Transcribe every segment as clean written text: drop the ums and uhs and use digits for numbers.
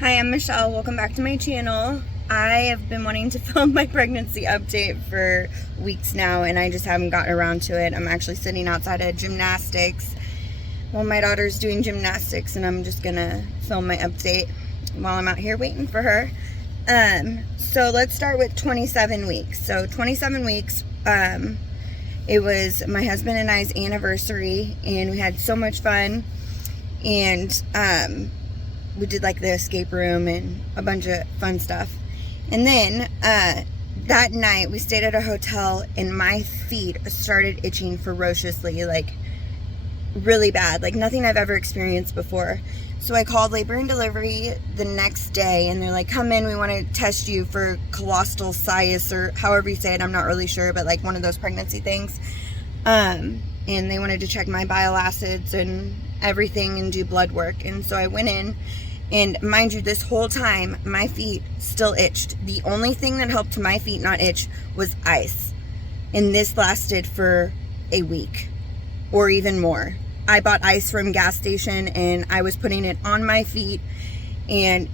Hi, I'm Michelle. Welcome back to my channel. I have been wanting to film my pregnancy update for weeks now, and I just haven't gotten around to it. I'm actually sitting outside of gymnastics while my daughter's doing gymnastics, and I'm just gonna film my update while I'm out here waiting for her. So let's start with 27 weeks. So 27 weeks, it was my husband and I's anniversary, and we had so much fun, and we did like the escape room and a bunch of fun stuff. And then that night we stayed at a hotel, and my feet started itching ferociously, like really bad, like nothing I've ever experienced before. So I called labor and delivery the next day, and they're like, come in, we want to test you for colostomy situs, or however you say it, I'm not really sure, but like one of those pregnancy things. And they wanted to check my bile acids and everything and do blood work. And so I went in, and mind you, this whole time my feet still itched. The only thing that helped my feet not itch was ice, and this lasted for a week or even more. I bought ice from gas station, and I was putting it on my feet, and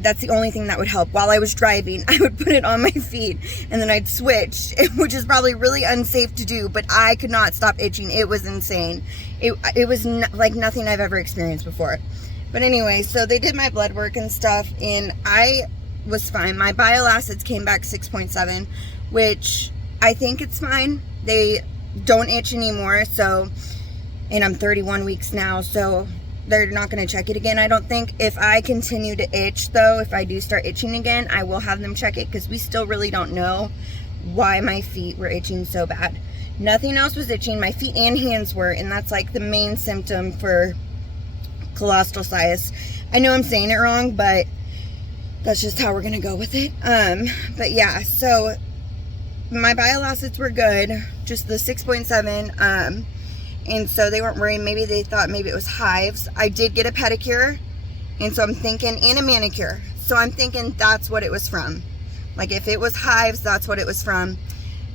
that's the only thing that would help. While I was driving, I would put it on my feet, and then I'd switch, which is probably really unsafe to do, but I could not stop itching. It was insane. It was like nothing I've ever experienced before. But anyway, so they did my blood work and stuff, and I was fine. My bile acids came back 6.7, which I think it's fine. They don't itch anymore, so, and I'm 31 weeks now, so they're not going to check it again, I don't think. If I continue to itch, though, if I do start itching again, I will have them check it, because we still really don't know why my feet were itching so bad. Nothing else was itching. My feet and hands were, and that's like the main symptom for colostomy situs. I know I'm saying it wrong, but that's just how we're gonna go with it. But yeah, so my bile acids were good, just the 6.7, and so they weren't worried. Maybe they thought maybe it was hives. I did get a pedicure, and so I'm thinking, and a manicure, so I'm thinking that's what it was from. Like if it was hives, that's what it was from.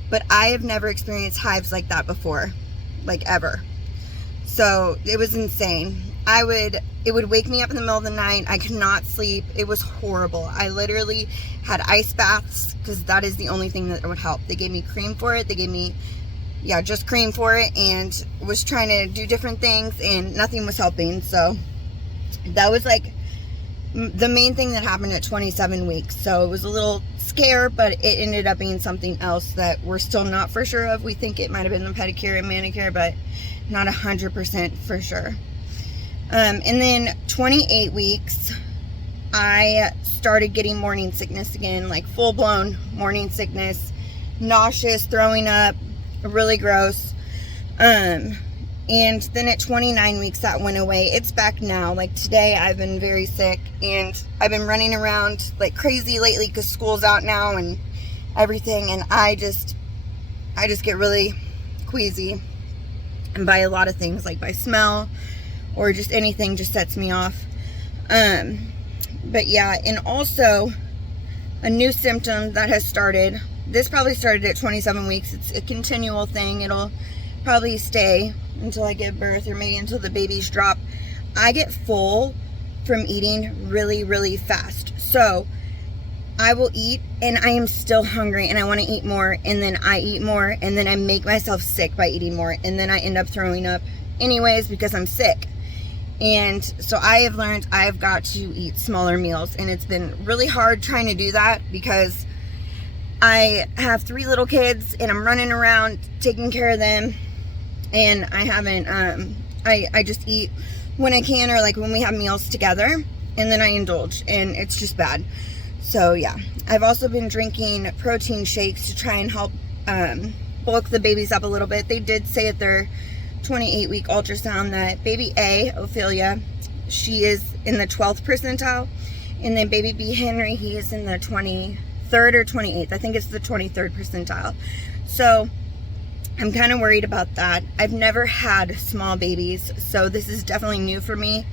But I have never experienced hives like that before, like ever. So it was insane. It would wake me up in the middle of the night. I could not sleep. It was horrible. I literally had ice baths, because that is the only thing that would help. They gave me cream for it. They gave me, yeah, just cream for it, and was trying to do different things, and nothing was helping. So that was like the main thing that happened at 27 weeks. So it was a little scare, but it ended up being something else that we're still not for sure of. We think it might have been the pedicure and manicure, but not 100% for sure. And then 28 weeks, I started getting morning sickness again, like full-blown morning sickness, nauseous, throwing up, really gross. And then at 29 weeks, that went away. It's back now. Like today, I've been very sick, and I've been running around like crazy lately because school's out now and everything, and I just get really queasy, and by a lot of things, like by smell, or just anything just sets me off. But yeah, and also a new symptom that has started. This probably started at 27 weeks. It's a continual thing. It'll probably stay until I give birth, or maybe until the babies drop. I get full from eating really, really fast. So I will eat, and I am still hungry, and I want to eat more, and then I eat more, and then I make myself sick by eating more, and then I end up throwing up anyways because I'm sick. And so I have learned I've got to eat smaller meals, and it's been really hard trying to do that because I have 3 little kids, and I'm running around taking care of them, and I haven't, I just eat when I can, or like when we have meals together, and then I indulge, and it's just bad. So yeah, I've also been drinking protein shakes to try and help bulk the babies up a little bit. They did say at their 28-week ultrasound that baby A, Ophelia, she is in the 12th percentile, and then baby B, Henry, he is in the 23rd or 28th. I think it's the 23rd percentile. So I'm kind of worried about that. I've never had small babies, so this is definitely new for me,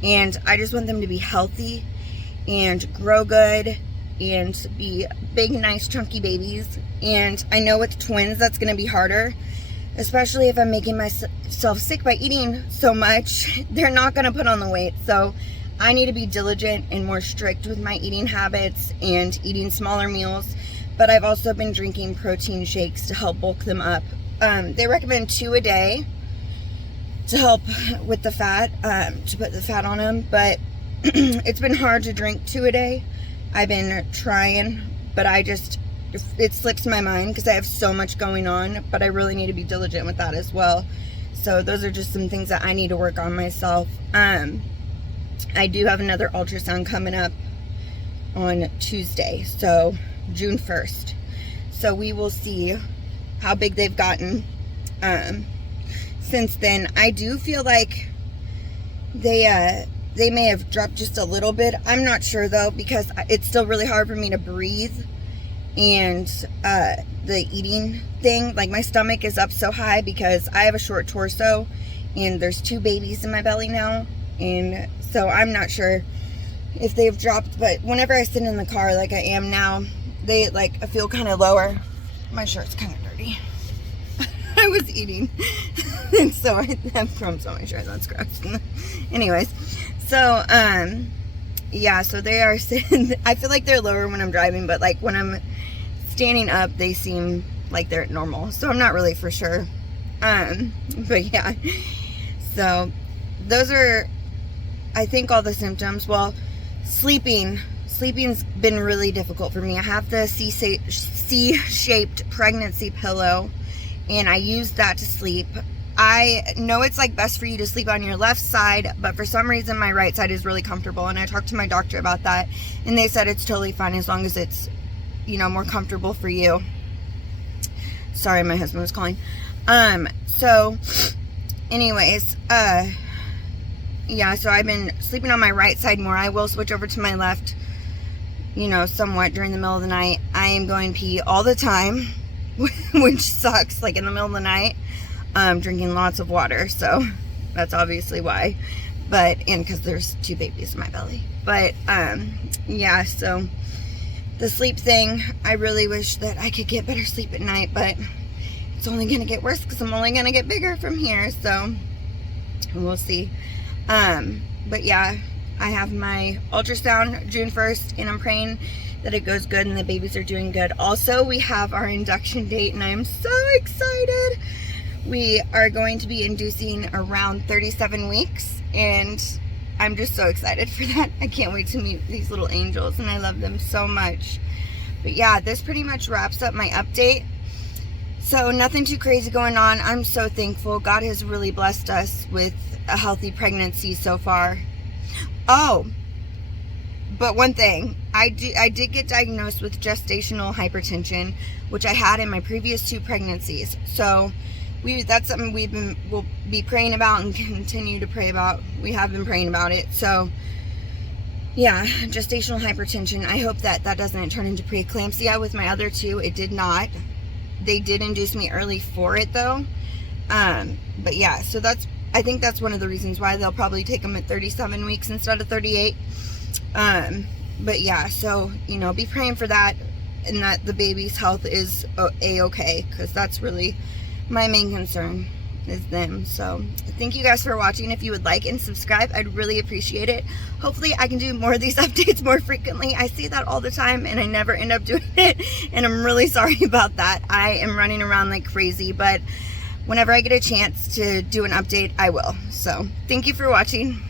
and I just want them to be healthy and grow good and be big, nice, chunky babies. And I know with twins that's going to be harder, especially if I'm making myself sick by eating so much. They're not going to put on the weight. So I need to be diligent and more strict with my eating habits and eating smaller meals, but I've also been drinking protein shakes to help bulk them up. They recommend 2 a day to help with the fat, to put the fat on them, but it's been hard to drink 2 a day. I've been trying, but it slips my mind because I have so much going on, but I really need to be diligent with that as well. So those are just some things that I need to work on myself. I do have another ultrasound coming up on Tuesday, so June 1st. So we will see how big they've gotten since then. I do feel like they may have dropped just a little bit. I'm not sure though, because it's still really hard for me to breathe, and the eating thing, like my stomach is up so high because I have a short torso and there's 2 babies in my belly now, and so I'm not sure if they've dropped, but whenever I sit in the car like I am now, I feel kind of lower. My shirt's kind of dirty. I was eating and so I have crumbs on my shirt. That's gross. Anyways, so yeah, so they are sitting, I feel like they're lower when I'm driving, but like when I'm standing up they seem like they're normal, so I'm not really for sure. But yeah, so those are, I think, all the symptoms. Well, sleeping's been really difficult for me. I have the C-shaped pregnancy pillow, and I use that to sleep. I know it's like best for you to sleep on your left side, but for some reason my right side is really comfortable, and I talked to my doctor about that, and they said it's totally fine as long as it's, you know, more comfortable for you. Sorry, my husband was calling. So anyways, yeah, so I've been sleeping on my right side more. I will switch over to my left, you know, somewhat during the middle of the night. I am going pee all the time, which sucks, like in the middle of the night. Drinking lots of water, so that's obviously why. But, and because there's 2 babies in my belly. But, yeah, so the sleep thing, I really wish that I could get better sleep at night, but it's only going to get worse because I'm only going to get bigger from here, so we'll see. But yeah, I have my ultrasound June 1st, and I'm praying that it goes good and the babies are doing good. Also, we have our induction date, and I'm so excited. We are going to be inducing around 37 weeks, and I'm just so excited for that. I can't wait to meet these little angels, and I love them so much. But yeah, this pretty much wraps up my update. So nothing too crazy going on. I'm so thankful. God has really blessed us with a healthy pregnancy so far. Oh, but one thing, I did get diagnosed with gestational hypertension, which I had in my previous 2 pregnancies. So that's something we'll be praying about and continue to pray about. We have been praying about it. So yeah, gestational hypertension. I hope that doesn't turn into preeclampsia with my other 2. It did not. They did induce me early for it though. But yeah, so I think that's one of the reasons why they'll probably take them at 37 weeks instead of 38. But yeah, so, you know, be praying for that, and that the baby's health is a-okay, because that's really my main concern, is them. So thank you guys for watching. If you would like and subscribe, I'd really appreciate it. Hopefully I can do more of these updates more frequently. I see that all the time and I never end up doing it, and I'm really sorry about that. I am running around like crazy, but whenever I get a chance to do an update, I will. So thank you for watching.